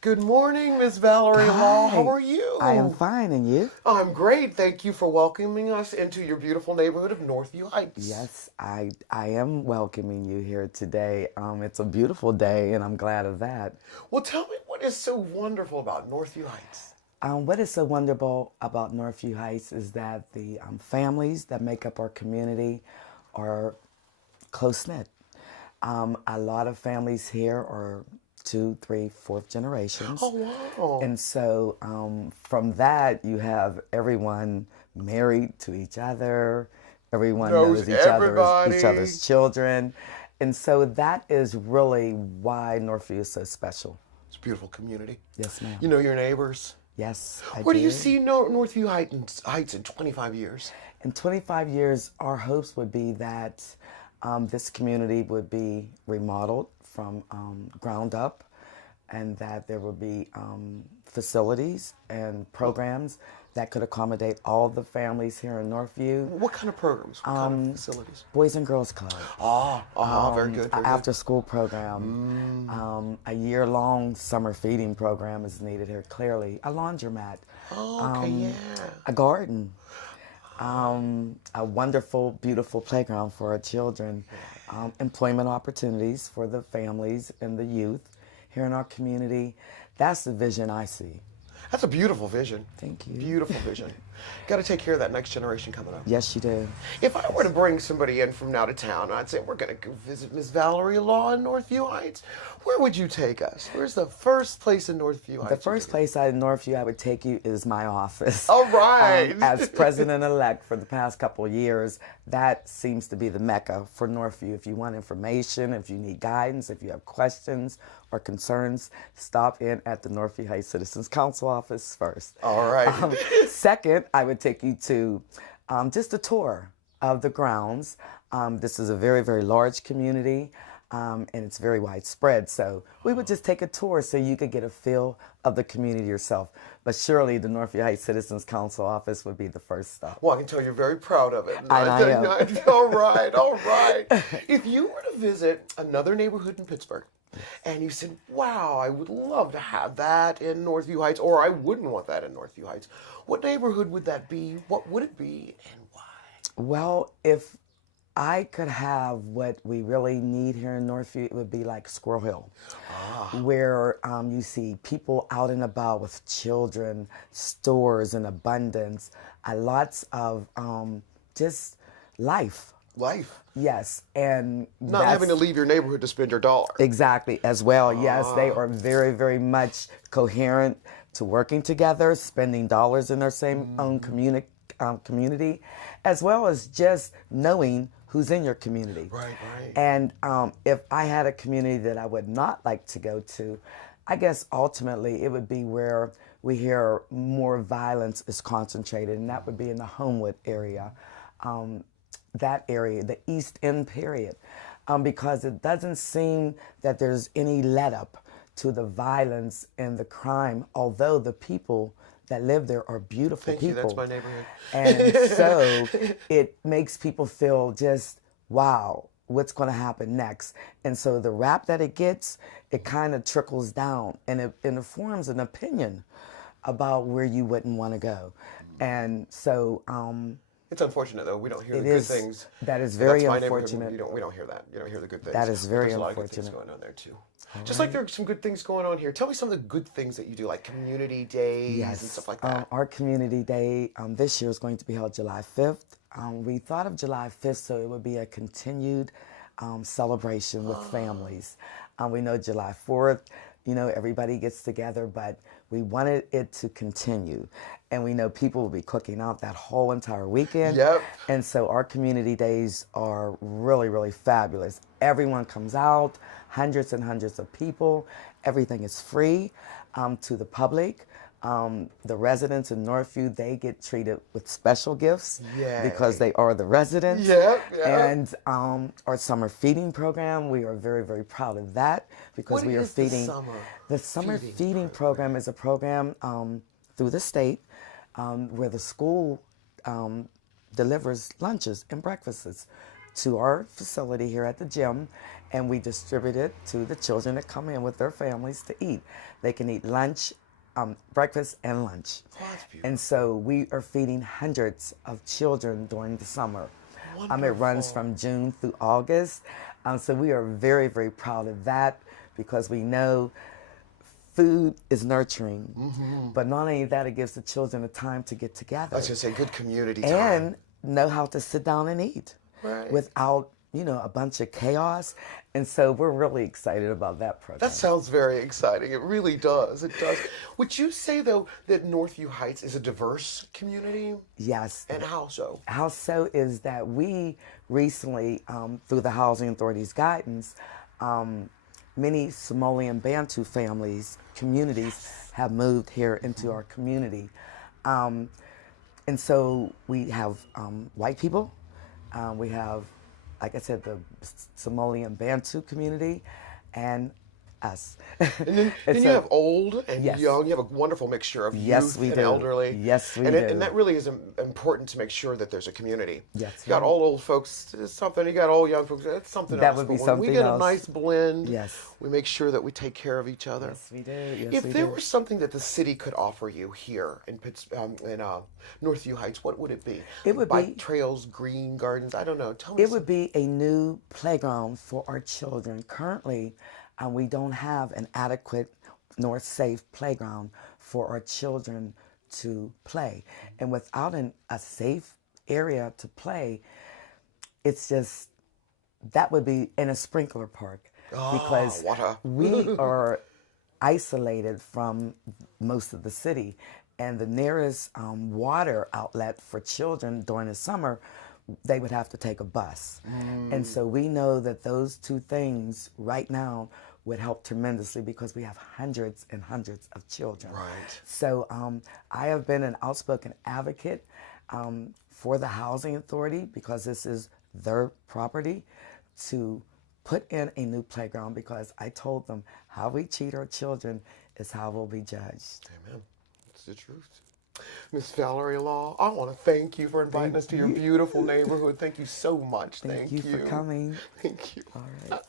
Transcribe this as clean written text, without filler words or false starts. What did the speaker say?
Good morning, Miss Valerie Lauw. How are you? I am fine, and you? I'm great. Thank you for welcoming us into your beautiful neighborhood of Northview Heights. Yes, I am welcoming you here today. It's a beautiful day, and I'm glad of that. Well, tell me what is so wonderful about Northview Heights? What is so wonderful about Northview Heights is that the families that make up our community are close-knit. A lot of families here are 2, 3, 4th generations. Oh, wow. And so from that, you have everyone married to each other. Everyone knows each other's children. And so that is really why Northview is so special. It's a beautiful community. Yes, ma'am. You know your neighbors? Yes, I Where do you do. see Northview Heights in 25 years? In 25 years, our hopes would be that this community would be remodeled from ground up, and that there would be facilities and programs that could accommodate all the families here in Northview. What kind of programs? What kind of facilities? Boys and Girls Club. Very good. Very After school program. A year-long summer feeding program is needed here, clearly. A laundromat. A garden. A wonderful, beautiful playground for our children. Employment opportunities for the families and the youth here in our community. That's the vision I see. That's a beautiful vision. Thank you. Beautiful vision. Got to take care of that next generation coming up. Yes, you do. If I were to bring somebody in from out of town, I'd say, we're going to go visit Miss Valerie Lauw in Northview Heights. Where would you take us? Where's the first place in Northview Heights? The first place in Northview I would take you is my office. All right. As president-elect for the past couple of years, that seems to be the mecca for Northview. If you want information, if you need guidance, if you have questions or concerns, stop in at the Northview Heights Citizens Council office first. All right. Second, I would take you to just a tour of the grounds. This is a very, very large community, and it's very widespread. So we would just take a tour so you could get a feel of the community yourself. But surely the Northview Heights Citizens Council office would be the first stop. Well, I can tell you're very proud of it. I am. All right, all right. If you were to visit another neighborhood in Pittsburgh, and you said, wow, I would love to have that in Northview Heights, or I wouldn't want that in Northview Heights, what neighborhood would that be? What would it be, and why? Well, if I could have what we really need here in Northview, it would be like Squirrel Hill, where you see people out and about with children, stores in abundance, lots of just life. Life. Yes, and not having to leave your neighborhood to spend your dollar. Exactly, as well. Yes, they are very, very much coherent to working together, spending dollars in their same own community, as well as just knowing who's in your community. Right, right. And if I had a community that I would not like to go to, I guess ultimately it would be where we hear more violence is concentrated, and that would be in the Homewood area. That area, the East End period, because it doesn't seem that there's any let up to the violence and the crime, although the people that live there are beautiful people. Thank you, that's my neighborhood. And so it makes people feel just, wow, what's going to happen next? And so the rap that it gets, it kind of trickles down, and it forms an opinion about where you wouldn't want to go. And so it's unfortunate, though. We don't hear the good things. That is very unfortunate. We don't hear that. You don't hear the good things. That is very unfortunate. There's a lot of good things going on there, too. Just like there are some good things going on here. Tell me some of the good things that you do, like community days and stuff like that. Our community day this year is going to be held July 5th. We thought of July 5th so it would be a continued celebration with families. We know July 4th, everybody gets together, but we wanted it to continue. And we know people will be cooking out that whole entire weekend. Yep. And so our community days are really, really fabulous. Everyone comes out, hundreds and hundreds of people. Everything is free to the public. The residents in Northview, they get treated with special gifts because they are the residents. And our summer feeding program, we are very, very proud of that because we are feeding. The summer feeding program is a program through the state where the school delivers lunches and breakfasts to our facility here at the gym, and we distribute it to the children that come in with their families to eat. They can eat lunch, breakfast, and lunch. Oh, that's beautiful. And so we are feeding hundreds of children during the summer. It runs from June through August. So we are very, very proud of that, because we know food is nurturing. But not only that, it gives the children the time to get together. I was going to say, good community time. And know how to sit down and eat without, a bunch of chaos. And so we're really excited about that program. That sounds very exciting. It really does. It does. Would you say, though, that Northview Heights is a diverse community? Yes. And how so? How so is that we recently, through the Housing Authority's guidance, many Somalian Bantu communities have moved here into our community. And so we have white people, we have, like I said, the Somalian Bantu community, and us. And then you have old and young. You have a wonderful mixture of youth and elderly. Yes, we do. And that really is important to make sure that there's a community. Yes, you got all old folks, it's something. You got all young folks, it's something that else. Would be but something when we get else. a nice blend, yes, we make sure that we take care of each other. Yes, we do. Yes, if we there do. was something that the city could offer you here in Northview Heights, what would it be? It would bike be trails, green gardens. I don't know. Tell me. It would be a new playground for our children. Currently, we don't have an adequate nor safe playground for our children to play. And without a safe area to play, it's just, that would be in a sprinkler park. Because we are isolated from most of the city. And the nearest water outlet for children during the summer, they would have to take a bus. And so we know that those two things right now would help tremendously, because we have hundreds and hundreds of children. Right. So I have been an outspoken advocate for the Housing Authority, because this is their property, to put in a new playground, because I told them how we treat our children is how we'll be judged. Amen. It's the truth. Miss Valerie Lauw, I want to thank you for inviting us to your beautiful neighborhood. Thank you so much. Thank you for coming. Thank you. All right.